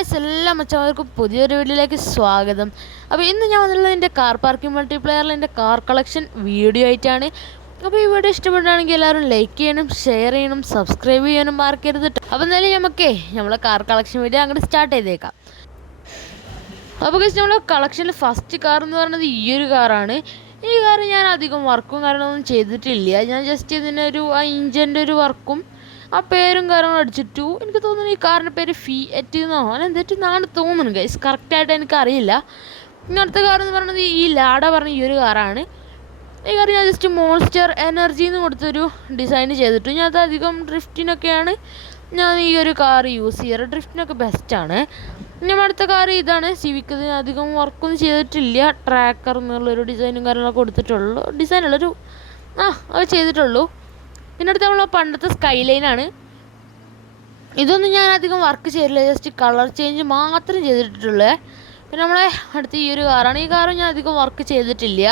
Guys എല്ലാ മച്ചന്മാർക്കും പുതിയൊരു വീഡിയോയിലേക്ക് സ്വാഗതം. അപ്പോൾ ഇന്ന് ഞാൻ വന്നിട്ടുള്ളത് എൻ്റെ കാർ പാർക്കിംഗ് മൾട്ടിപ്ലെയറിൽ എൻ്റെ കാർ കളക്ഷൻ വീഡിയോ ആയിട്ടാണ്. അപ്പോൾ ഈ വീഡിയോ ഇഷ്ടപ്പെടുകയാണെങ്കിൽ എല്ലാവരും ലൈക്ക് ചെയ്യണം, ഷെയർ ചെയ്യണം, സബ്സ്ക്രൈബ് ചെയ്യാനും മറക്കരുത്. അപ്പോൾ എന്തായാലും നമ്മളെ കാർ കളക്ഷൻ വീഡിയോ അങ്ങോട്ട് സ്റ്റാർട്ട് ചെയ്തേക്കാം. അപ്പോൾ ഗൈസ് നമ്മളെ കളക്ഷനിൽ ഫസ്റ്റ് കാർ എന്ന് പറയുന്നത് ഈ ഒരു കാറാണ്. ഈ കാർ ഞാൻ അധികം വർക്കും കാര്യങ്ങളൊന്നും ചെയ്തിട്ടില്ല. ഞാൻ ജസ്റ്റ് ഇതിനൊരു ഇഞ്ചിൻ്റെ ഒരു വർക്കും ആ പേരും കാര്യങ്ങളും അടിച്ചിട്ടു. എനിക്ക് തോന്നുന്നു ഈ കാറിൻ്റെ പേര് ഫിയറ്റ് എന്നോ അങ്ങനെ എന്തെന്നാണ് തോന്നുന്നു ഗൈസ്, കറക്റ്റായിട്ട് എനിക്കറിയില്ല. അടുത്ത കാർ എന്ന് പറയുന്നത് ഈ ലാഡ പറഞ്ഞ ഈ ഒരു കാറാണ്. ഈ കാർ ഞാൻ ജസ്റ്റ് മോൺസ്റ്റർ എനർജി എന്ന് കൊടുത്തൊരു ഡിസൈൻ ചെയ്തിട്ടു. ഞാൻ അത് അധികം ഡ്രിഫ്റ്റിനൊക്കെയാണ് ഞാൻ ഈ ഒരു കാർ യൂസ് ചെയ്യാറ്. ഡ്രിഫ്റ്റിനൊക്കെ ബെസ്റ്റാണ്. ഞാൻ അടുത്ത കാർ ഇതാണ് സിവിക്ക്. ഇത് അധികം വർക്കൊന്നും ചെയ്തിട്ടില്ല. ട്രാക്കർ എന്നുള്ളൊരു ഡിസൈനും കാര്യങ്ങളൊക്കെ കൊടുത്തിട്ടുള്ളൂ. ഡിസൈനുള്ളൊരു അത് ചെയ്തിട്ടുള്ളൂ. പിന്നെ അടുത്ത് നമ്മൾ പണ്ടത്തെ സ്കൈ ലൈനാണ്. ഇതൊന്നും ഞാൻ അധികം വർക്ക് ചെയ്തില്ല, ജസ്റ്റ് കളർ ചേഞ്ച് മാത്രം ചെയ്തിട്ടുള്ളൂ. പിന്നെ നമ്മളെ അടുത്ത് ഈ ഒരു കാറാണ്. ഈ കാറും ഞാൻ അധികം വർക്ക് ചെയ്തിട്ടില്ല.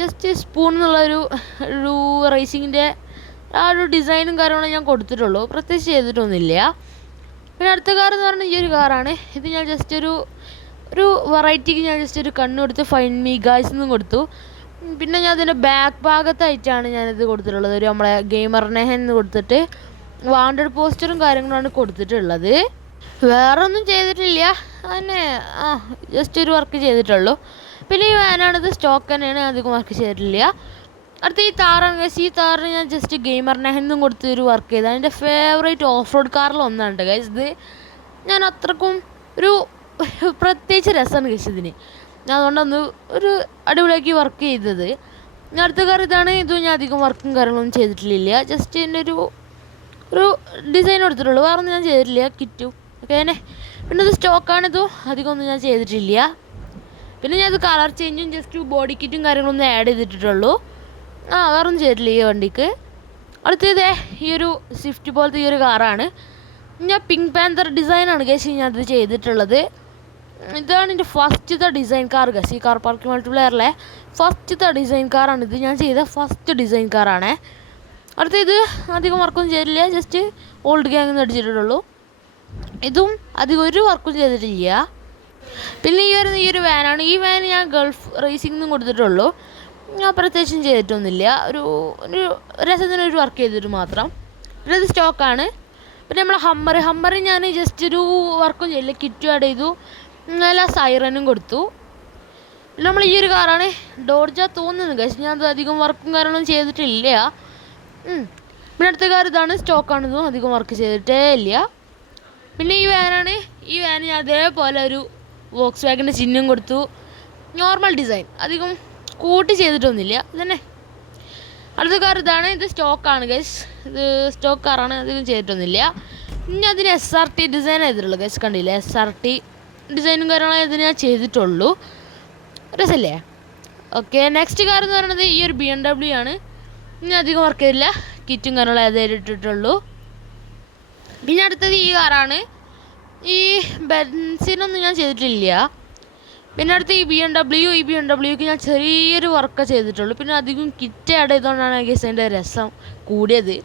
ജസ്റ്റ് സ്പൂൺ എന്നുള്ളൊരു റേസിങ്ങിൻ്റെ ആ ഒരു ഡിസൈനും കാര്യങ്ങളും ഞാൻ കൊടുത്തിട്ടുള്ളൂ, പ്രത്യേകിച്ച് ചെയ്തിട്ടൊന്നുമില്ല. പിന്നെ അടുത്ത കാർ എന്ന് പറഞ്ഞാൽ ഈ ഒരു കാറാണ്. ഇത് ഞാൻ ജസ്റ്റ് ഒരു വെറൈറ്റിക്ക് ഞാൻ ജസ്റ്റ് ഒരു കണ്ണ് കൊടുത്ത് ഫൈൻഡ് മീ ഗായ്സ് എന്നും കൊടുത്തു. പിന്നെ ഞാൻ അതിൻ്റെ ബാക്ക് ഭാഗത്തായിട്ടാണ് ഞാനിത് കൊടുത്തിട്ടുള്ളത്. ഒരു നമ്മളെ ഗെയിമർ നെഹൻ എന്ന് കൊടുത്തിട്ട് വാണ്ടഡ് പോസ്റ്ററും കാര്യങ്ങളാണ് കൊടുത്തിട്ടുള്ളത്. വേറെ ഒന്നും ചെയ്തിട്ടില്ല, അങ്ങനെ ജസ്റ്റ് ഒരു വർക്ക് ചെയ്തിട്ടുള്ളൂ. പിന്നെ ഈ വാനാണിത്, സ്റ്റോക്ക് തന്നെയാണ്, അധികം വർക്ക് ചെയ്തിട്ടില്ല. അടുത്ത ഈ താറാണ് ഗൈസ്. ഈ താറിന് ഞാൻ ജസ്റ്റ് ഗെയിമർ നെഹൻ എന്നും കൊടുത്ത് ഒരു വർക്ക് ചെയ്ത് എൻ്റെ ഫേവറേറ്റ് ഓഫ് റോഡ് കാറിൽ ഒന്നാണ് ഗൈസ്. ഇത് ഞാൻ അത്രക്കും ഒരു പ്രത്യേകിച്ച് രസമാണ് ഗൈസ് ഇതിന്. ഞാൻ അതുകൊണ്ടൊന്ന് ഒരു അടിപൊളിയാക്കി വർക്ക് ചെയ്തത്. ഞാൻ അടുത്ത കാർ ഇതാണ്. ഇതും ഞാൻ അധികം വർക്കും കാര്യങ്ങളൊന്നും ചെയ്തിട്ടില്ല. ജസ്റ്റ് എൻ്റെ ഒരു ഡിസൈൻ കൊടുത്തിട്ടുള്ളൂ, വേറെ ഒന്നും ഞാൻ ചെയ്തിട്ടില്ല. കിറ്റും ഒക്കെ തന്നെ. പിന്നെ ഇത് സ്റ്റോക്കാണിതും, അധികം ഒന്നും ഞാൻ ചെയ്തിട്ടില്ല. പിന്നെ ഞാൻ ഇത് കളർ ചേഞ്ചും ജസ്റ്റ് ബോഡി കിറ്റും കാര്യങ്ങളൊന്നും ആഡ് ചെയ്തിട്ടുള്ളൂ. വേറെ ഒന്നും ചെയ്തിട്ടില്ല ഈ വണ്ടിക്ക്. അടുത്തത് ഈ ഒരു സ്വിഫ്റ്റ് പോലത്തെ ഈ ഒരു കാറാണ്. ഞാൻ പിങ്ക് പാന്തർ ഡിസൈനാണ് ഗൈസ് ഞാൻ അത് ചെയ്തിട്ടുള്ളത്. ഇതാണ് എൻ്റെ ഫസ്റ്റത്തെ ഡിസൈൻ കാർ ഗൈസ്. ഈ കാർ പാർക്കിംഗ് മൾട്ടിപ്ലെയറിലെ ഫസ്റ്റത്തെ ഡിസൈൻ കാറാണ് ഇത്. ഞാൻ ചെയ്ത ഫസ്റ്റ് ഡിസൈൻ കാറാണ്. അടുത്ത ഇത് അധികം വർക്കൊന്നും ചെയ്തിട്ടില്ല, ജസ്റ്റ് ഓൾഡ് ഗ്യാങ് എന്ന് അടിച്ചിട്ടുള്ളൂ. ഇതും അധികം ഒരു വർക്കും ചെയ്തിട്ടില്ല. പിന്നെ ഈ ഒരു വാനാണ്. ഈ വാൻ ഞാൻ ഗൾഫ് റേസിംഗ് എന്നും കൊടുത്തിട്ടുള്ളൂ. ഞാൻ പ്രത്യേകിച്ചും ചെയ്തിട്ടൊന്നുമില്ല, ഒരു രസത്തിനൊരു വർക്ക് ചെയ്തിട്ട് മാത്രം. പിന്നെ ഇത് സ്റ്റോക്കാണ്. പിന്നെ നമ്മളെ ഹമ്മർ ഞാൻ ജസ്റ്റ് ഒരു വർക്കും ചെയ്തില്ല, കിറ്റും ആഡ് ചെയ്തു, നല്ല സൈറനും കൊടുത്തു. പിന്നെ നമ്മൾ ഈ ഒരു കാറാണ്, ഡോർജ തോന്നുന്നു ഗൈസ്. ഞാൻ അത് അധികം വർക്കും കാര്യങ്ങളൊന്നും ചെയ്തിട്ടില്ല. പിന്നെ അടുത്ത കാർ ഇതാണ്, സ്റ്റോക്കാണിതും, അധികം വർക്ക് ചെയ്തിട്ടേ ഇല്ല. പിന്നെ ഈ വാനാണ്. ഈ വാൻ ഞാൻ അതേപോലെ ഒരു വോക്സ് വാഗൻ്റെ ചിഹ്നം കൊടുത്തു. നോർമൽ ഡിസൈൻ, അധികം കൂട്ടി ചെയ്തിട്ടൊന്നുമില്ല ഇതന്നെ. അടുത്ത കാർ ഇതാണ്. ഇത് സ്റ്റോക്കാണ് ഗൈസ്. ഇത് സ്റ്റോക്ക് കാറാണ്, അധികം ചെയ്തിട്ടൊന്നുമില്ല. പിന്നെ അതിന് SRT ഡിസൈൻ ചെയ്തിട്ടുള്ളൂ ഗൈസ്, കണ്ടില്ലേ? SRT ഡിസൈനും കാര്യങ്ങളും ഇതിന് ഞാൻ ചെയ്തിട്ടുള്ളൂ. രസമല്ലേ? ഓക്കെ, നെക്സ്റ്റ് കാർ എന്ന് പറയുന്നത് ഈ ഒരു BMW ആണ്. ഞാൻ അധികം വർക്ക് ചെയ്തില്ല, കിറ്റും കാര്യങ്ങളും ഇട്ടിട്ടുള്ളൂ. പിന്നെ അടുത്തത് ഈ കാറാണ്. ഈ ബെൻസിനൊന്നും ഞാൻ ചെയ്തിട്ടില്ല. പിന്നെ അടുത്ത് ഈ BMWക്ക് ഞാൻ ചെറിയൊരു വർക്ക് ചെയ്തിട്ടുള്ളൂ. പിന്നെ അധികം കിറ്റ് ആഡ് ചെയ്തുകൊണ്ടാണ് ഗൈസ് അതിൻ്റെ രസം കൂടിയത്.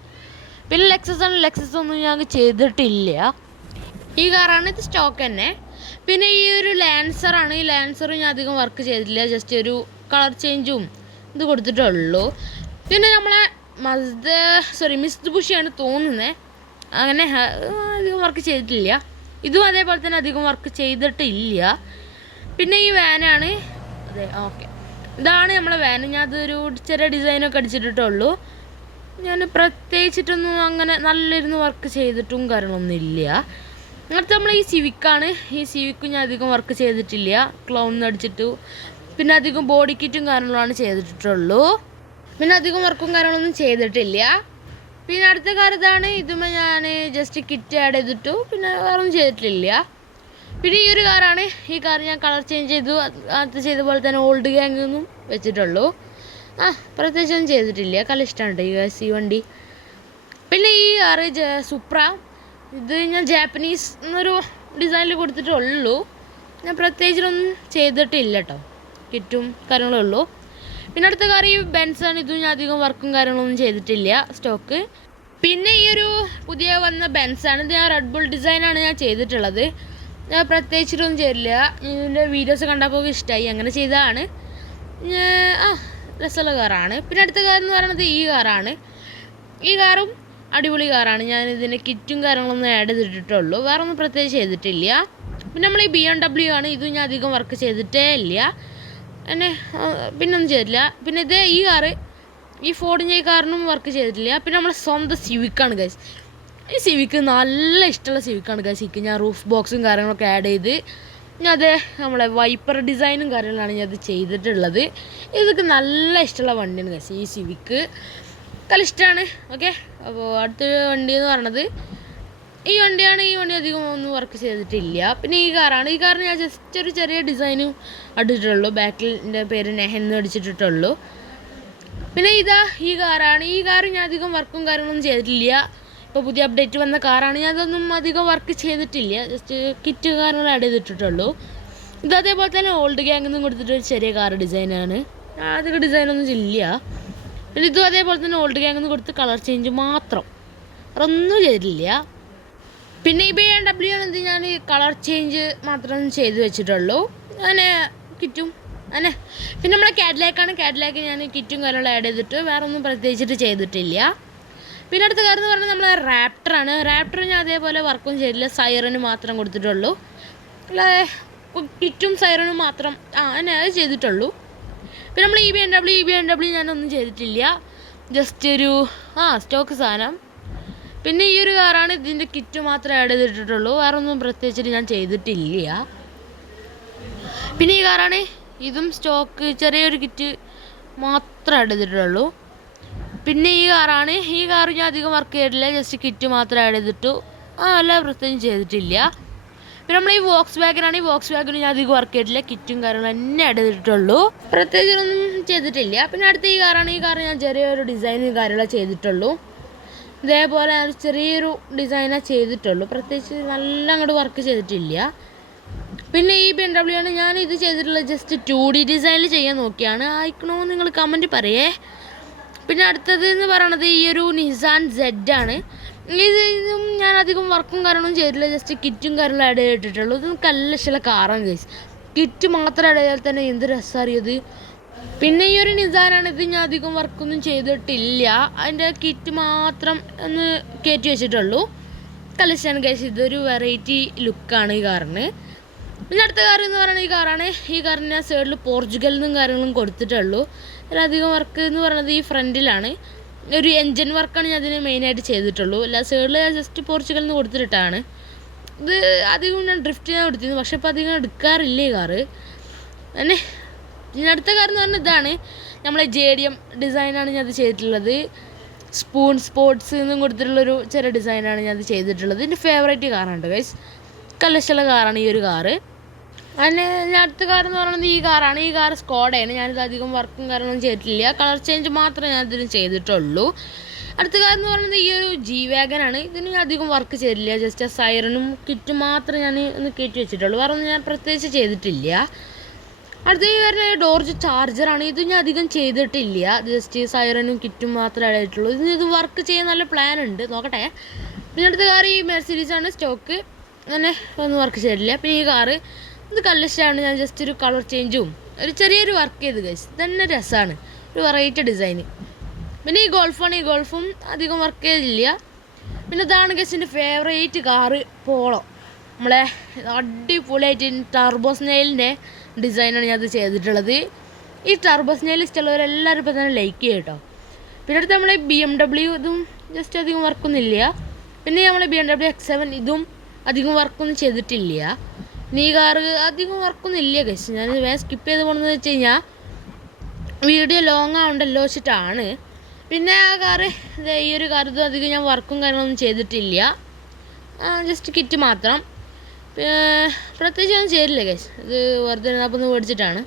പിന്നെ ലെക്സസ് ഒന്നും ഞാൻ ചെയ്തിട്ടില്ല. ഈ കാറാണ്, ഇത് സ്റ്റോക്ക് തന്നെ. പിന്നെ ഈ ഒരു ലാൻസറാണ്. ഈ ലാൻസറും ഞാൻ അധികം വർക്ക് ചെയ്തിട്ടില്ല, ജസ്റ്റ് ഒരു കളർ ചേഞ്ചും ഇത് കൊടുത്തിട്ടുള്ളൂ. പിന്നെ നമ്മളെ മിസ്തുബുഷിയാണ് തോന്നുന്നത്, അങ്ങനെ അധികം വർക്ക് ചെയ്തിട്ടില്ല. ഇതും അതേപോലെ തന്നെ അധികം വർക്ക് ചെയ്തിട്ടില്ല. പിന്നെ ഈ വാനാണ്. അതെ, ഓക്കെ, ഇതാണ് നമ്മളെ വാൻ. ഞാൻ അതൊരു ചെറിയ ഡിസൈനൊക്കെ അടിച്ചിട്ടുള്ളൂ. ഞാൻ പ്രത്യേകിച്ചിട്ടൊന്നും അങ്ങനെ നല്ലിരുന്ന് വർക്ക് ചെയ്തിട്ടും കാര്യങ്ങളൊന്നുമില്ല. അങ്ങനത്തെ നമ്മൾ ഈ സിവിക്കാണ്. ഈ സിവിക്കും ഞാൻ അധികം വർക്ക് ചെയ്തിട്ടില്ല, ക്ലൗൺ അടിച്ചിട്ടു. പിന്നെ അധികം ബോഡി കിറ്റും കാര്യങ്ങളാണ് ചെയ്തിട്ടുള്ളൂ. പിന്നെ അധികം വർക്കും കാര്യങ്ങളൊന്നും ചെയ്തിട്ടില്ല. പിന്നെ അടുത്ത കാർ ഇതാണ്. ഇതുമേ ഞാൻ ജസ്റ്റ് കിറ്റ് ആഡ് ചെയ്തിട്ടു, പിന്നെ വേറെ ഒന്നും ചെയ്തിട്ടില്ല. പിന്നെ ഈ ഒരു കാറാണ്. ഈ കാർ ഞാൻ കളർ ചേഞ്ച് ചെയ്തു, അത് ചെയ്ത പോലെ തന്നെ ഓൾഡ് ഗ്യാങ് ഒന്നും വെച്ചിട്ടുള്ളൂ. പ്രത്യേകിച്ചൊന്നും ചെയ്തിട്ടില്ല. കളി ഇഷ്ടമുണ്ട് ഈ വണ്ടി. പിന്നെ ഈ കാറ് സുപ്ര. ഇത് ഞാൻ ജാപ്പനീസ് എന്നൊരു ഡിസൈനിൽ കൊടുത്തിട്ടുള്ളൂ. ഞാൻ പ്രത്യേകിച്ചൊന്നും ചെയ്തിട്ടില്ല കേട്ടോ, കിറ്റും കാര്യങ്ങളും ഉള്ളൂ. പിന്നെ അടുത്ത കാർ ഈ ബെൻസാണ്. ഇതും ഞാൻ അധികം വർക്കും കാര്യങ്ങളൊന്നും ചെയ്തിട്ടില്ല, സ്റ്റോക്ക്. പിന്നെ ഈ ഒരു പുതിയ വന്ന ബെൻസാണ്. ഇത് ഞാൻ റെഡ് ബുൾ ഡിസൈനാണ് ഞാൻ ചെയ്തിട്ടുള്ളത്. ഞാൻ പ്രത്യേകിച്ചിട്ടൊന്നും ചെയ്തില്ല. ഇതിൻ്റെ വീഡിയോസ് കണ്ടപ്പോൾ ഇഷ്ടമായി, അങ്ങനെ ചെയ്തതാണ്. രസമുള്ള കാറാണ്. പിന്നെ അടുത്ത കാർ എന്ന് പറയുന്നത് ഈ കാറാണ്. ഈ കാറും അടിപൊളി കാറാണ്. ഞാൻ ഇതിൻ്റെ കിറ്റും കാര്യങ്ങളൊന്നും ആഡ് ചെയ്തിട്ടുള്ളൂ, വേറെ ഒന്നും പ്രത്യേകിച്ച് ചെയ്തിട്ടില്ല. പിന്നെ നമ്മൾ ഈ BMW ആണ്. ഇതും ഞാൻ അധികം വർക്ക് ചെയ്തിട്ടേ ഇല്ല, പിന്നെ ഒന്നും ചെയ്തിട്ടില്ല. പിന്നെ ഇത് ഈ കാറ്, ഈ ഫോർഡിൻ്റെ ഈ കാറിനും വർക്ക് ചെയ്തിട്ടില്ല. പിന്നെ നമ്മളെ സ്വന്തം സിവിക്കാണ് ഗൈസ്. ഈ സിവിക്ക് നല്ല ഇഷ്ടമുള്ള സിവിക്കാണ് ഗൈസ്. ഞാൻ റൂഫ് ബോക്സും കാര്യങ്ങളൊക്കെ ആഡ് ചെയ്ത് അത് നമ്മളെ വൈപ്പർ ഡിസൈനും കാര്യങ്ങളാണ് ഞാൻ അത് ചെയ്തിട്ടുള്ളത്. ഇതൊക്കെ നല്ല ഇഷ്ടമുള്ള വണ്ടിയാണ് ഗൈസ്. ഈ സിവിക്ക് ഇഷ്ടമാണ്. ഓക്കെ, അപ്പോൾ അടുത്ത വണ്ടി എന്ന് പറയുന്നത് ഈ വണ്ടിയാണ്. ഈ വണ്ടി അധികം ഒന്നും വർക്ക് ചെയ്തിട്ടില്ല. പിന്നെ ഈ കാറാണ്. ഈ കാറിന് ഞാൻ ജസ്റ്റ് ഒരു ചെറിയ ഡിസൈനും അടിച്ചിട്ടുള്ളൂ. ബാക്കിൻ്റെ പേര് നെഹെന്ന് അടിച്ചിട്ടുള്ളൂ. പിന്നെ ഇതാ ഈ കാറാണ്. ഈ കാറ് ഞാൻ അധികം വർക്കും കാര്യങ്ങളൊന്നും ചെയ്തിട്ടില്ല. ഇപ്പോൾ പുതിയ അപ്ഡേറ്റ് വന്ന കാറാണ്. ഞാൻ അതൊന്നും അധികം വർക്ക് ചെയ്തിട്ടില്ല, ജസ്റ്റ് കിറ്റ് കാര്യങ്ങൾ ആഡ് ചെയ്തിട്ടുള്ളൂ. ഇത് അതേപോലെ തന്നെ ഓൾഡ് ഗ്യാങ്ങിൽ നിന്നും കൊടുത്തിട്ടൊരു ചെറിയ കാർ ഡിസൈനാണ്. അധികം ഡിസൈനൊന്നും ഇല്ല. പിന്നെ ഇതും അതേപോലെ തന്നെ ഓൾഡ് ഗ്യാങ്ങിൽ നിന്ന് കൊടുത്ത് കളർ ചേഞ്ച് മാത്രം, അതൊന്നും ചെയ്തിട്ടില്ല. പിന്നെ ഈ BMW ആണെന്ത് ഞാൻ കളർ ചേഞ്ച് മാത്രം ചെയ്ത് വെച്ചിട്ടുള്ളൂ, അങ്ങനെ കിറ്റും അങ്ങനെ. പിന്നെ നമ്മളെ കാഡിലാക്ക് ഞാൻ കിറ്റും കാര്യങ്ങളും ആഡ് ചെയ്തിട്ട് വേറെ ഒന്നും പ്രത്യേകിച്ചിട്ട് ചെയ്തിട്ടില്ല. പിന്നെ അടുത്ത കാര്യം എന്ന് പറഞ്ഞാൽ നമ്മളെ റാപ്റ്ററാണ്. റാപ്റ്റർ ഞാൻ അതേപോലെ വർക്കും ചെയ്തില്ല, സൈറന് മാത്രം കൊടുത്തിട്ടുള്ളൂ. അല്ലാതെ കിറ്റും സൈറനും മാത്രം അങ്ങനെ അത് ചെയ്തിട്ടുള്ളൂ. പിന്നെ നമ്മൾ ഈ BMW ഞാനൊന്നും ചെയ്തിട്ടില്ല, ജസ്റ്റ് ഒരു സ്റ്റോക്ക് സാധനം. പിന്നെ ഈ ഒരു കാറാണ്, ഇതിൻ്റെ കിറ്റ് മാത്രമേ ആഡ് ചെയ്തിട്ടുള്ളൂ, വേറെ ഒന്നും പ്രത്യേകിച്ചിട്ട് ഞാൻ ചെയ്തിട്ടില്ല. പിന്നെ ഈ കാറാണ്, ഇതും സ്റ്റോക്ക് ചെറിയൊരു കിറ്റ് മാത്രമേ ആഡ് ചെയ്തിട്ടുള്ളൂ. പിന്നെ ഈ കാറാണ്. ഈ കാർ ഞാൻ അധികം വർക്ക് ചെയ്തിട്ടില്ല, ജസ്റ്റ് കിറ്റ് മാത്രം ആഡ് ചെയ്തിട്ടു, അല്ല പ്രത്യേകിച്ച് ചെയ്തിട്ടില്ല. പിന്നെ നമ്മൾ ഈ വോക്സ് വാഗനാണ്. ഈ വോക്സ് വാഗന് ഞാൻ അധികം വർക്ക് ചെയ്തിട്ടില്ല, കിറ്റും കാര്യങ്ങളും തന്നെ ആഡ് ചെയ്തിട്ടുള്ളൂ, പ്രത്യേകിച്ചൊന്നും ചെയ്തിട്ടില്ല. പിന്നെ അടുത്ത ഈ കാറാണ്. ഈ കാർ ഞാൻ ചെറിയൊരു ഡിസൈനും കാര്യങ്ങളൊക്കെ ചെയ്തിട്ടുള്ളൂ. ഇതേപോലെ ചെറിയൊരു ഡിസൈനാണ് ചെയ്തിട്ടുള്ളൂ, പ്രത്യേകിച്ച് നല്ല അങ്ങോട്ട് വർക്ക് ചെയ്തിട്ടില്ല. പിന്നെ ഈ BMW ആണ്. ഞാൻ ഇത് ചെയ്തിട്ടുള്ളത് ജസ്റ്റ് 2D ഡിസൈനിൽ ചെയ്യാൻ നോക്കിയാണ്, അയക്കണമെന്ന് നിങ്ങൾ കമൻറ്റ് പറയേ. പിന്നെ അടുത്തത് എന്ന് പറയണത് ഈ ഒരു നിസാൻ Z ആണ്. ഇതും ഞാൻ അധികം വർക്കും കാര്യങ്ങളും ചെയ്തിട്ടില്ല, ജസ്റ്റ് കിറ്റും കാര്യങ്ങളും ആഡ് ചെയ്തിട്ടുള്ളൂ. ഇത് നല്ല ഇഷ്ടമുള്ള കാറാണ് ഗൈസ്. കിറ്റ് മാത്രം ആഡ് ചെയ്താൽ തന്നെ എന്ത് രസം അറിയത്. പിന്നെ ഈ ഒരു നിസാനാണ്. ഇത് ഞാൻ അധികം വർക്കൊന്നും ചെയ്തിട്ടില്ല, അതിൻ്റെ കിറ്റ് മാത്രം ഒന്ന് കയറ്റി വെച്ചിട്ടുള്ളൂ. കലശാണ് ഗൈസ്. ഇതൊരു വെറൈറ്റി ലുക്കാണ് ഈ കാറിന്. പിന്നെ അടുത്ത കാർ എന്ന് പറയുന്നത് ഈ കാറാണ്. ഈ കാറിന് ഞാൻ സൈഡിൽ പോർച്ചുഗലിൽ നിന്നും കാര്യങ്ങളും കൊടുത്തിട്ടുള്ളൂ. അതിലധികം വർക്ക് എന്ന് പറയുന്നത് ഈ ഫ്രണ്ടിലാണ്, ഒരു എൻജിൻ വർക്കാണ് ഞാൻ അതിന് മെയിനായിട്ട് ചെയ്തിട്ടുള്ളൂ. അല്ല സൈഡിൽ ജസ്റ്റ് പോർച്ചുഗലിൽ നിന്ന് കൊടുത്തിട്ടാണ്. ഇത് അധികം ഞാൻ ഡ്രിഫ്റ്റ് ചെയ്യാൻ എടുത്തിരുന്നു, പക്ഷെ ഇപ്പോൾ അധികം എടുക്കാറില്ല ഈ കാറ് തന്നെ. പിന്നെ അടുത്ത കാർ എന്ന് പറഞ്ഞാൽ ഇതാണ്, നമ്മളെ JDM ഡിസൈനാണ് ഞാൻ അത് ചെയ്തിട്ടുള്ളത്. സ്പൂൺ സ്പോർട്സ് എന്നും കൊടുത്തിട്ടുള്ളൊരു ചെറിയ ഡിസൈനാണ് ഞാൻ അത് ചെയ്തിട്ടുള്ളത്. എൻ്റെ ഫേവറേറ്റ് കാറാണ് ഗൈസ്, കല്ലശുള്ള കാറാണ് ഈ ഒരു കാറ്. അതിന് അടുത്ത കാർ എന്ന് പറയുന്നത് ഈ കാറാണ്. ഈ കാർ സ്കോഡയാണ്. ഞാനിത് അധികം വർക്കും കാര്യങ്ങളൊന്നും ചെയ്തിട്ടില്ല, കളർ ചേഞ്ച് മാത്രമേ ഞാൻ ഇതിന് ചെയ്തിട്ടുള്ളൂ. അടുത്ത കാർ എന്ന് പറയുന്നത് ഈ ഒരു G-Wagon ആണ്. ഇതിന് ഞാൻ അധികം വർക്ക് ചെയ്തിട്ടില്ല, ജസ്റ്റ് സൈറനും കിറ്റും മാത്രമേ ഞാൻ ഒന്ന് കയറ്റി വെച്ചിട്ടുള്ളൂ, വേറെ ഒന്നും ഞാൻ പ്രത്യേകിച്ച് ചെയ്തിട്ടില്ല. അടുത്ത ഈ വരുന്ന ഡോർജ് ചാർജറാണ്. ഇത് ഞാൻ അധികം ചെയ്തിട്ടില്ല, ജസ്റ്റ് സൈറനും കിറ്റും മാത്രമേ ആയിട്ടുള്ളൂ. ഇത് വർക്ക് ചെയ്യാൻ നല്ല പ്ലാൻ ഉണ്ട്, നോക്കട്ടെ. പിന്നെ അടുത്ത കാർ ഈ മെർസിഡീസാണ്, സ്റ്റോക്ക്, അങ്ങനെ ഒന്നും വർക്ക് ചെയ്തിട്ടില്ല. പിന്നെ ഈ കാറ് ഇത് കല്ലിഷ്ടമാണ്. ഞാൻ ജസ്റ്റ് ഒരു കളർ ചേഞ്ചും ഒരു ചെറിയൊരു വർക്ക് ചെയ്ത് ഗൈസ്, തന്നെ രസമാണ്, ഒരു വെറൈറ്റി ഡിസൈന്. പിന്നെ ഈ ഗോൾഫാണ്. ഈ ഗോൾഫും അധികം വർക്ക് ചെയ്തില്ല. പിന്നെ ഇതാണ് ഗൈസ് എൻ്റെ ഫേവറേറ്റ് കാറ്, പോളോ. നമ്മളെ അടിപൊളിയായിട്ട് ടർബോ സ്നെയിലിൻ്റെ ഡിസൈനാണ് ഞാൻ അത് ചെയ്തിട്ടുള്ളത്. ഈ ടർബോ സ്നെയിൽ ഇഷ്ടമുള്ളവരെല്ലാവരും ഇപ്പോൾ തന്നെ ലൈക്ക് ചെയ്യും കേട്ടോ. പിന്നെ അടുത്ത് നമ്മളെ BMW, ഇതും ജസ്റ്റ് അധികം വർക്കൊന്നുമില്ല. പിന്നെ നമ്മളെ BMW X7, ഇതും അധികം വർക്കൊന്നും ചെയ്തിട്ടില്ല. ഈ കാറ് അധികം വർക്കൊന്നും ഇല്ല ഗൈസ്, ഞാൻ വേഗം സ്കിപ്പ് ചെയ്ത് പോകണമെന്ന് വെച്ച് കഴിഞ്ഞാൽ വീഡിയോ ലോങ് ആവണ്ടല്ലോ വെച്ചിട്ടാണ്. പിന്നെ ആ കാറ് ഈ ഒരു കാർ, ഇതും അധികം ഞാൻ വർക്കും കാര്യങ്ങളൊന്നും ചെയ്തിട്ടില്ല, ജസ്റ്റ് കിറ്റ് മാത്രം, പ്രത്യേകിച്ച് ഒന്നും ചെയ്തില്ല ഗൈസ്. ഇത് വെറുതെ അപ്പോൾ ഒന്ന് മേടിച്ചിട്ടാണ്.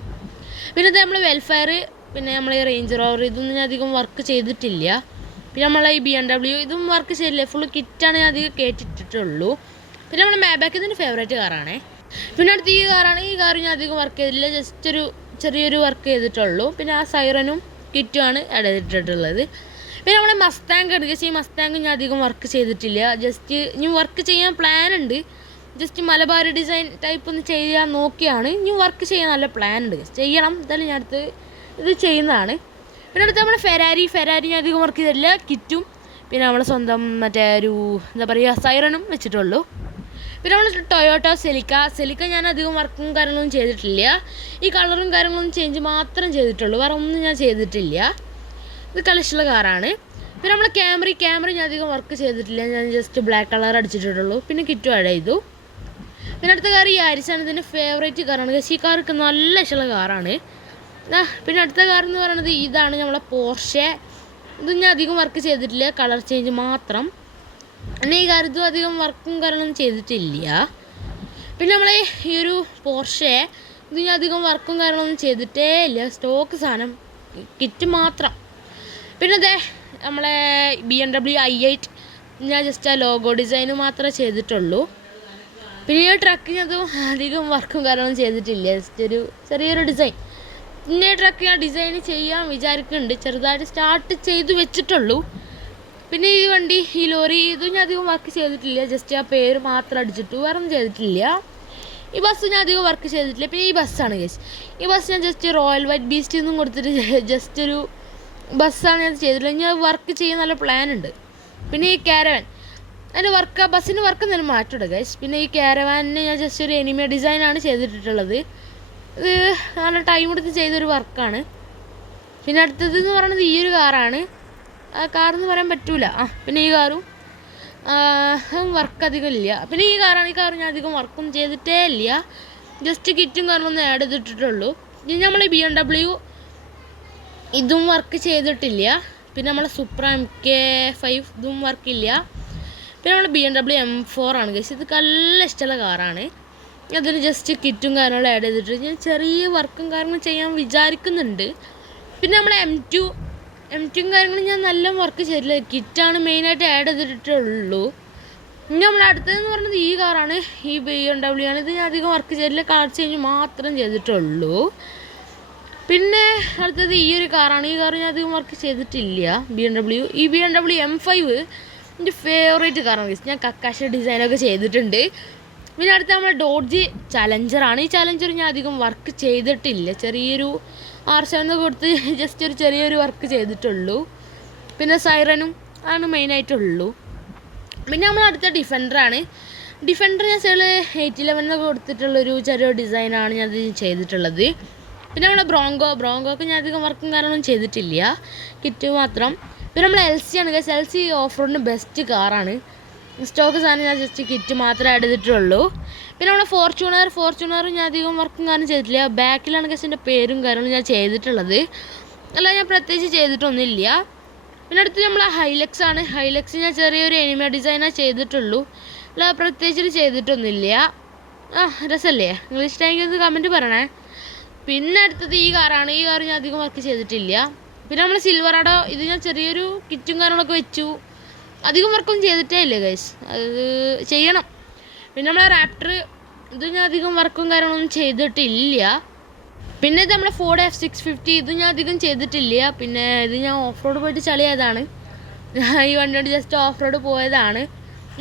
പിന്നെ ഇത് നമ്മൾ വെൽഫെയർ, പിന്നെ നമ്മളെ റേഞ്ച് റോവർ, ഇതൊന്നും ഞാൻ അധികം വർക്ക് ചെയ്തിട്ടില്ല. പിന്നെ നമ്മളെ ഈ BMW, ഇതും വർക്ക് ചെയ്തില്ല, ഫുള്ള് കിറ്റാണ് ഞാൻ അധികം കയറ്റിട്ടുള്ളൂ. പിന്നെ നമ്മുടെ മാബാക്ക് ഇതിൻ്റെ ഫേവറേറ്റ് കാറാണേ. പിന്നെ അടുത്ത് ഈ കാറാണ്. ഈ കാർ ഞാൻ അധികം വർക്ക് ചെയ്തില്ല, ജസ്റ്റ് ഒരു ചെറിയൊരു വർക്ക് ചെയ്തിട്ടുള്ളൂ. പിന്നെ ആ സൈറനും കിറ്റുമാണ് ആഡ് ചെയ്തിട്ടുള്ളത്. പിന്നെ നമ്മുടെ മസ്താങ്ക് ഉണ്ട്. ഈ മസ്താങ്ക് ഞാൻ അധികം വർക്ക് ചെയ്തിട്ടില്ല, ജസ്റ്റ് ഇനി വർക്ക് ചെയ്യാൻ പ്ലാൻ ഉണ്ട്, ജസ്റ്റ് മലബാർ ഡിസൈൻ ടൈപ്പ് ഒന്ന് ചെയ്യാൻ നോക്കിയാണ്. ഇനി വർക്ക് ചെയ്യാൻ നല്ല പ്ലാൻ ഉണ്ട്, ചെയ്യണം. എന്തായാലും ഞാൻ അടുത്ത് ഇത് ചെയ്യുന്നതാണ്. പിന്നെ അടുത്ത് നമ്മൾ ഫെരാരി ഞാൻ അധികം വർക്ക് ചെയ്തിട്ടില്ല. കിറ്റും പിന്നെ നമ്മളെ സ്വന്തം മറ്റേ ഒരു എന്താ പറയുക സൈറണും വെച്ചിട്ടുള്ളൂ. പിന്നെ നമ്മൾ ടൊയോട്ട സെലിക്ക ഞാൻ അധികം വർക്കും കാര്യങ്ങളൊന്നും ചെയ്തിട്ടില്ല. ഈ കളറും കാര്യങ്ങളൊന്നും ചേഞ്ച് മാത്രം ചെയ്തിട്ടുള്ളൂ, വേറെ ഒന്നും ഞാൻ ചെയ്തിട്ടില്ല. ഇത് കളക്ഷനുള്ള കാറാണ്. പിന്നെ നമ്മൾ ക്യാമറി ഞാൻ അധികം വർക്ക് ചെയ്തിട്ടില്ല, ഞാൻ ജസ്റ്റ് ബ്ലാക്ക് കളർ അടിച്ചിട്ടുള്ളൂ. പിന്നെ കിറ്റും ആഡ് ചെയ്തു. പിന്നെ അടുത്ത കാർ ഈ ആരിസാണ്, ഇതിൻ്റെ ഫേവറേറ്റ് കാറാണ്. പക്ഷേ ഈ കാർക്ക് നല്ല ഇഷ്ടമുള്ള കാറാണ്. പിന്നെ അടുത്ത കാർ എന്ന് പറയുന്നത് ഇതാണ് നമ്മളെ പോർഷെ. ഇത് ഞാൻ അധികം വർക്ക് ചെയ്തിട്ടില്ല, കളർ ചേഞ്ച് മാത്രം. പിന്നെ ഈ കാർ ഇതും അധികം വർക്കും കാര്യങ്ങളൊന്നും ചെയ്തിട്ടില്ല. പിന്നെ നമ്മളെ ഈ ഒരു പോർഷെ ഇത് ഞാൻ അധികം വർക്കും കാര്യങ്ങളൊന്നും ചെയ്തിട്ടേ ഇല്ല, സ്റ്റോക്ക് സാധനം, കിറ്റ് മാത്രം. പിന്നെ അതെ നമ്മളെ BMW i8 ഞാൻ ജസ്റ്റ് ആ ലോഗോ ഡിസൈന് മാത്രമേ ചെയ്തിട്ടുള്ളൂ. പിന്നെ ഈ ട്രക്ക് ഞാൻ അധികം വർക്കും കാര്യങ്ങളും ചെയ്തിട്ടില്ല, ജസ്റ്റ് ഒരു ചെറിയൊരു ഡിസൈൻ. പിന്നെ ട്രക്ക് ഞാൻ ഡിസൈൻ ചെയ്യാൻ വിചാരിക്കുന്നുണ്ട്, ചെറുതായിട്ട് സ്റ്റാർട്ട് ചെയ്ത് വെച്ചിട്ടുള്ളൂ. പിന്നെ ഈ വണ്ടി ഈ ലോറി ഇതും ഞാൻ അധികം വർക്ക് ചെയ്തിട്ടില്ല, ജസ്റ്റ് ആ പേര് മാത്രം അടിച്ചിട്ടു, വേറെ ഒന്നും ചെയ്തിട്ടില്ല. ഈ ബസ് ഞാൻ അധികം വർക്ക് ചെയ്തിട്ടില്ല. പിന്നെ ഈ ബസ്സാണ് ഗൈസ്, ഈ ബസ് ഞാൻ ജസ്റ്റ് റോയൽ വൈറ്റ് ബീസ്റ്റ് ഒന്നും കൊടുത്തിട്ട് ജസ്റ്റ് ഒരു ബസ്സാണ് ഞാൻ ചെയ്തിട്ടുള്ളത്. ഞാൻ വർക്ക് ചെയ്യാൻ നല്ല പ്ലാൻ ഉണ്ട്. പിന്നെ ഈ കാരവാൻ അതിൻ്റെ വർക്ക്, ആ ബസ്സിന് വർക്ക് എന്തെങ്കിലും മാറ്റമുണ്ട് ഗൈസ്. പിന്നെ ഈ കാരവാനിന് ഞാൻ ജസ്റ്റ് ഒരു എനിമ ഡിസൈനാണ് ചെയ്തിട്ടുള്ളത്. ഇത് നല്ല ടൈം എടുത്ത് ചെയ്തൊരു വർക്കാണ്. പിന്നെ അടുത്തത് എന്ന് പറയുന്നത് ഈ ഒരു കാറാണ്. ആ കാറെന്ന് പറയാൻ പറ്റൂല. പിന്നെ ഈ കാറും വർക്ക് അധികം ഇല്ല. പിന്നെ ഈ കാറാണ്, ഈ കാർ ഞാൻ അധികം വർക്കൊന്നും ചെയ്തിട്ടേ ഇല്ല, ജസ്റ്റ് കിറ്റും കാറിലൊന്നും ആഡ് ചെയ്തിട്ടുള്ളൂ. ഇനി നമ്മൾ BMW ഇതും വർക്ക് ചെയ്തിട്ടില്ല. പിന്നെ നമ്മളെ സുപ്ര MK5 ഇതും വർക്കില്ല. പിന്നെ നമ്മൾ BMW M4 ആണ് ഗൈസ്, ഇത് നല്ല ഇഷ്ടമുള്ള കാറാണ്. അതിന് ജസ്റ്റ് കിറ്റും കാര്യങ്ങളും ആഡ് ചെയ്തിട്ട് ഞാൻ ചെറിയ വർക്കും കാര്യങ്ങളും ചെയ്യാൻ വിചാരിക്കുന്നുണ്ട്. പിന്നെ നമ്മളെ M2 കാര്യങ്ങളും ഞാൻ നല്ല വർക്ക് ചെയ്തിട്ടില്ല, കിറ്റാണ് മെയിനായിട്ട് ആഡ് ചെയ്തിട്ടുള്ളൂ. ഇനി നമ്മൾ അടുത്തതെന്ന് പറയുന്നത് ഈ കാറാണ്, ഈ BMW ആണ്. ഇത് ഞാൻ അധികം വർക്ക് ചെയ്തിട്ടില്ല, കളർ ചേഞ്ച് മാത്രം ചെയ്തിട്ടുള്ളൂ. പിന്നെ അടുത്തത് ഈ ഒരു കാറാണ്, ഈ കാർ ഞാൻ അധികം വർക്ക് ചെയ്തിട്ടില്ല, BMW. ഈ BMW M5 എൻ്റെ ഫേവറേറ്റ് കാറാണ്, ഞാൻ കക്കാശ ഡിസൈനൊക്കെ ചെയ്തിട്ടുണ്ട്. പിന്നെ അടുത്ത നമ്മൾ ഡോഡ്ജ് ചലഞ്ചറാണ്. ഈ ചലഞ്ചർ ഞാൻ അധികം വർക്ക് ചെയ്തിട്ടില്ല, ചെറിയൊരു R7 കൊടുത്ത് ജസ്റ്റ് ഒരു ചെറിയൊരു വർക്ക് ചെയ്തിട്ടുള്ളൂ. പിന്നെ സൈറനും ആണ് മെയിനായിട്ടുള്ളൂ. പിന്നെ നമ്മൾ അടുത്ത ഡിഫൻഡറാണ്. ഡിഫൻഡർ ഞാൻ 811 കൊടുത്തിട്ടുള്ളൊരു ചെറിയൊരു ഡിസൈനാണ് ഞാൻ ചെയ്തിട്ടുള്ളത്. പിന്നെ നമ്മളെ ബ്രോങ്കോക്ക് ഞാൻ അധികം വർക്കും കാര്യങ്ങളൊന്നും ചെയ്തിട്ടില്ല, കിറ്റ് മാത്രം. പിന്നെ നമ്മളെ LC ആണ് ഗൈസ്, LC ഓഫ് റോഡിന് ബെസ്റ്റ് കാറാണ്. സ്റ്റോക്ക് സാധനം ഞാൻ ജസ്റ്റ് കിറ്റ് മാത്രമേ ആഡ് ചെയ്തിട്ടുള്ളൂ. പിന്നെ നമ്മളെ ഫോർച്യൂണർ ഞാൻ അധികം വർക്കും കാര്യം ചെയ്തിട്ടില്ല, ബാക്കിലാണ് ഗൈസിൻ്റെ പേരും കാര്യങ്ങളും ഞാൻ ചെയ്തിട്ടുള്ളത്, അല്ല ഞാൻ പ്രത്യേകിച്ച് ചെയ്തിട്ടൊന്നുമില്ല. പിന്നെ അടുത്ത് നമ്മളെ ഹൈലക്സ് ആണ്. ഹൈലക്സ് ഞാൻ ചെറിയൊരു എനിമ ഡിസൈനാണ് ചെയ്തിട്ടുള്ളൂ, അല്ല പ്രത്യേകിച്ചിട്ട് ചെയ്തിട്ടൊന്നുമില്ല. രസമല്ലേ? നിങ്ങൾ ഇഷ്ടമെങ്കിൽ ഒന്ന് കമൻറ്റ് പറയണേ. പിന്നെ അടുത്തത് ഈ കാറാണ്. ഈ കാർ ഞാൻ അധികം വർക്ക് ചെയ്തിട്ടില്ല. പിന്നെ നമ്മൾ സിൽവറാഡോ ഇത് ഞാൻ ചെറിയൊരു കിറ്റും കാര്യങ്ങളൊക്കെ വെച്ചു, അധികം വർക്കൊന്നും ചെയ്തിട്ടേ ഇല്ല ഗൈസ്, അത് ചെയ്യണം. പിന്നെ നമ്മളെ റാപ്റ്റർ ഇത് ഞാൻ അധികം വർക്കും കാര്യങ്ങളൊന്നും ചെയ്തിട്ടില്ല. പിന്നെ ഇത് നമ്മളെ ഫോർഡ് F650 ഇത് ഞാൻ അധികം ചെയ്തിട്ടില്ല. പിന്നെ ഇത് ഞാൻ ഓഫ് റോഡ് പോയിട്ട് ചളിയായതാണ്, ഈ വണ്ടിയോട് ജസ്റ്റ് ഓഫ് റോഡ് പോയതാണ്.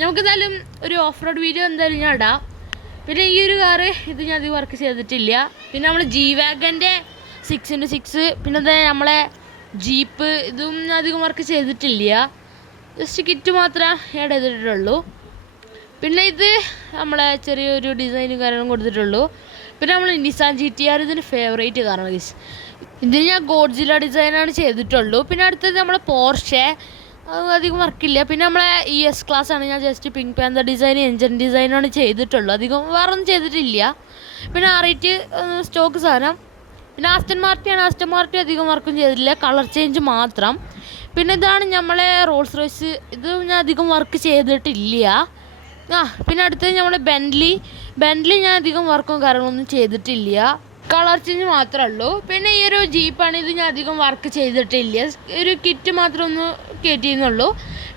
നമുക്കെന്തായാലും ഒരു ഓഫ് റോഡ് വീഡിയോ എന്തായാലും ഞാൻ ഇടാം. പിന്നെ ഈ ഒരു കാറ് ഇത് ഞാൻ അധികം വർക്ക് ചെയ്തിട്ടില്ല. പിന്നെ നമ്മൾ G-Wagonൻ്റെ 6x6, പിന്നെ അത് നമ്മളെ ജീപ്പ് ഇതും ഞാൻ അധികം വർക്ക് ചെയ്തിട്ടില്ല, ജസ്റ്റ് കിറ്റ് മാത്രമേ ആഡ് ചെയ്തിട്ടുള്ളൂ. പിന്നെ ഇത് നമ്മളെ ചെറിയൊരു ഡിസൈനും കാര്യങ്ങളും കൊടുത്തിട്ടുള്ളൂ. പിന്നെ നമ്മൾ നിസാൻ GTR ഇതിൻ്റെ ഫേവറേറ്റ് കാറാണ് ഗൈസ്, ഇത് ഞാൻ ഗോഡ്സില്ല ഡിസൈനാണ് ചെയ്തിട്ടുള്ളൂ. പിന്നെ അടുത്തത് നമ്മളെ പോർഷെ അത് അധികം വർക്കില്ല. പിന്നെ നമ്മളെ ES ക്ലാസ്സാണ്, ഞാൻ ജസ്റ്റ് പിങ്ക് പാന്തർ ഡിസൈൻ എൻജിൻ ഡിസൈനാണ് ചെയ്തിട്ടുള്ളൂ, അധികം വേറെ ഒന്നും ചെയ്തിട്ടില്ല. പിന്നെ R8 സ്റ്റോക്ക് സാധനം. പിന്നെ ആസ്റ്റൺ മാർട്ടി അധികം വർക്കും ചെയ്തിട്ടില്ല, കളർ ചേഞ്ച് മാത്രം. പിന്നെ ഇതാണ് നമ്മളെ റോൾസ് റോയ്സ്, ഇത് ഞാൻ അധികം വർക്ക് ചെയ്തിട്ടില്ല. പിന്നെ അടുത്തത് നമ്മളെ ബെൻറ്റ്ലി ഞാൻ അധികം വർക്കും കാര്യങ്ങളൊന്നും ചെയ്തിട്ടില്ല, കളർ ചേഞ്ച് മാത്രമേ ഉള്ളൂ. പിന്നെ ഈ ഒരു ജീപ്പാണ്, ഇത് ഞാൻ അധികം വർക്ക് ചെയ്തിട്ടില്ല, ഒരു കിറ്റ് മാത്രം ഒന്ന് കയറ്റിയെന്നുള്ളൂ.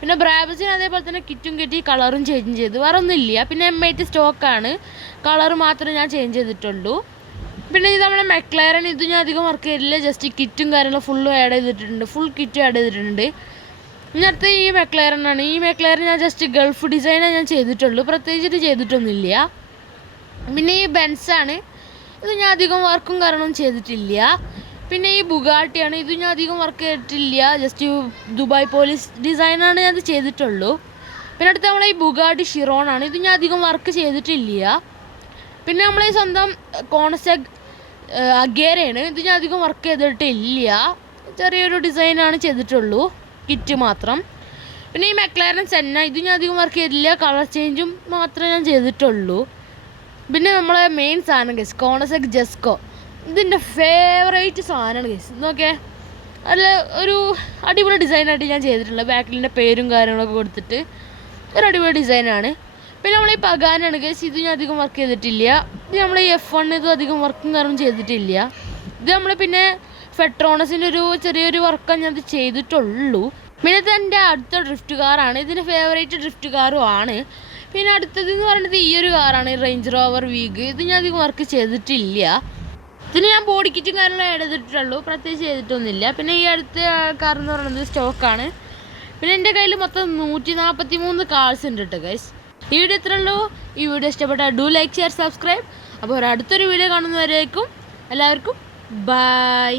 പിന്നെ ബ്രാബസിന് അതേപോലെ തന്നെ കിറ്റും കയറ്റി കളറും ചേഞ്ച് ചെയ്തു, വേറെ ഒന്നുമില്ല. പിന്നെ M8 സ്റ്റോക്കാണ്, കളർ മാത്രമേ ഞാൻ ചേഞ്ച് ചെയ്തിട്ടുള്ളൂ. പിന്നെ ഇത് നമ്മളെ മെക്ലാരൻ ഇത് ഞാൻ അധികം വർക്ക് ചെയ്തിട്ടില്ല, ജസ്റ്റ് കിറ്റും കാര്യങ്ങളും ഫുള്ളും ആഡ് ചെയ്തിട്ടുണ്ട്, ഫുൾ കിറ്റും ആഡ് ചെയ്തിട്ടുണ്ട്. ഇനി അടുത്ത ഈ മെക്ലാരനാണ്. ഈ മെക്ലാരൻ ഞാൻ ജസ്റ്റ് ഗൾഫ് ഡിസൈനേ ഞാൻ ചെയ്തിട്ടുള്ളൂ, പ്രത്യേകിച്ചിട്ട് ചെയ്തിട്ടൊന്നുമില്ല. പിന്നെ ഈ ബെൻസാണ്, ഇത് ഞാൻ അധികം വർക്കും കാരണം ചെയ്തിട്ടില്ല. പിന്നെ ഈ ബുഗാട്ടിയാണ്, ഇത് ഞാൻ അധികം വർക്ക് ചെയ്തിട്ടില്ല, ജസ്റ്റ് ദുബായ് പോലീസ് ഡിസൈനാണ് ഞാൻ ഇത് ചെയ്തിട്ടുള്ളൂ. പിന്നെ അടുത്ത നമ്മളെ ഈ ബുഗാട്ടി ഷിറോണാണ്, ഇത് ഞാൻ അധികം വർക്ക് ചെയ്തിട്ടില്ല. പിന്നെ നമ്മളെ സ്വന്തം കോണസെഗ് അഗേരയാണ്, ഇത് ഞാൻ അധികം വർക്ക് ചെയ്തിട്ടില്ല, ചെറിയൊരു ഡിസൈനാണ് ചെയ്തിട്ടുള്ളൂ, കിറ്റ് മാത്രം. പിന്നെ ഈ മെക്ലാരൻ സെന്ന, ഇത് ഞാൻ അധികം വർക്ക് ചെയ്തിട്ടില്ല, കളർ ചേഞ്ചും മാത്രമേ ഞാൻ ചെയ്തിട്ടുള്ളൂ. പിന്നെ നമ്മളെ മെയിൻ സാധനം ഗൈസ്, കോണസെഗ് ജെസ്കോ, ഇതിൻ്റെ ഫേവറേറ്റ് സാധനമാണ് ഗൈസ്. നോക്കേ, അതിൽ ഒരു അടിപൊളി ഡിസൈനായിട്ട് ഞാൻ ചെയ്തിട്ടുള്ളത്, ബാക്കിലിൻ്റെ പേരും കാര്യങ്ങളൊക്കെ കൊടുത്തിട്ട് ഒരു അടിപൊളി ഡിസൈനാണ്. പിന്നെ നമ്മൾ ഈ പഗാനാണ് ഗൈസ്, ഇത് ഞാൻ അധികം വർക്ക് ചെയ്തിട്ടില്ല. ഇത് നമ്മൾ ഈ F1 ഇതും അധികം വർക്കും കാരണം ചെയ്തിട്ടില്ല. ഇത് നമ്മൾ പിന്നെ ഫെട്രോണസിൻ്റെ ഒരു ചെറിയൊരു വർക്കാണ് ഞാൻ ഇത് ചെയ്തിട്ടുള്ളൂ. പിന്നെ ഇത് എൻ്റെ അടുത്ത ഡ്രിഫ്റ്റ് കാറാണ്, ഇതിൻ്റെ ഫേവറേറ്റ് ഡ്രിഫ്റ്റ് കാറും ആണ്. പിന്നെ അടുത്തത് എന്ന് പറയുന്നത് ഈ ഒരു കാറാണ്, റേഞ്ച് റോവർ വീഗ്, ഇത് ഞാൻ അധികം വർക്ക് ചെയ്തിട്ടില്ല. ഇതിന് ഞാൻ ബോഡി കിറ്റും കാര്യങ്ങളും ആഡ് ചെയ്തിട്ടുള്ളൂ, പ്രത്യേകിച്ച് ചെയ്തിട്ടൊന്നുമില്ല. പിന്നെ ഈ അടുത്ത കാർ എന്ന് പറയുന്നത് സ്റ്റോക്കാണ്. പിന്നെ എൻ്റെ കയ്യിൽ മൊത്തം 143 കാർസ് ഉണ്ട് കേട്ടോ ഗൈസ്. ഈ വീഡിയോ ഇത്രേ ഉള്ളൂ. ഈ വീഡിയോ ഇഷ്ടപ്പെട്ടാൽ ഡു ലൈക്ക്, ഷെയർ, സബ്സ്ക്രൈബ്. അപ്പോൾ അടുത്തൊരു വീഡിയോ കാണുന്നവരേക്കും എല്ലാവർക്കും ബൈ.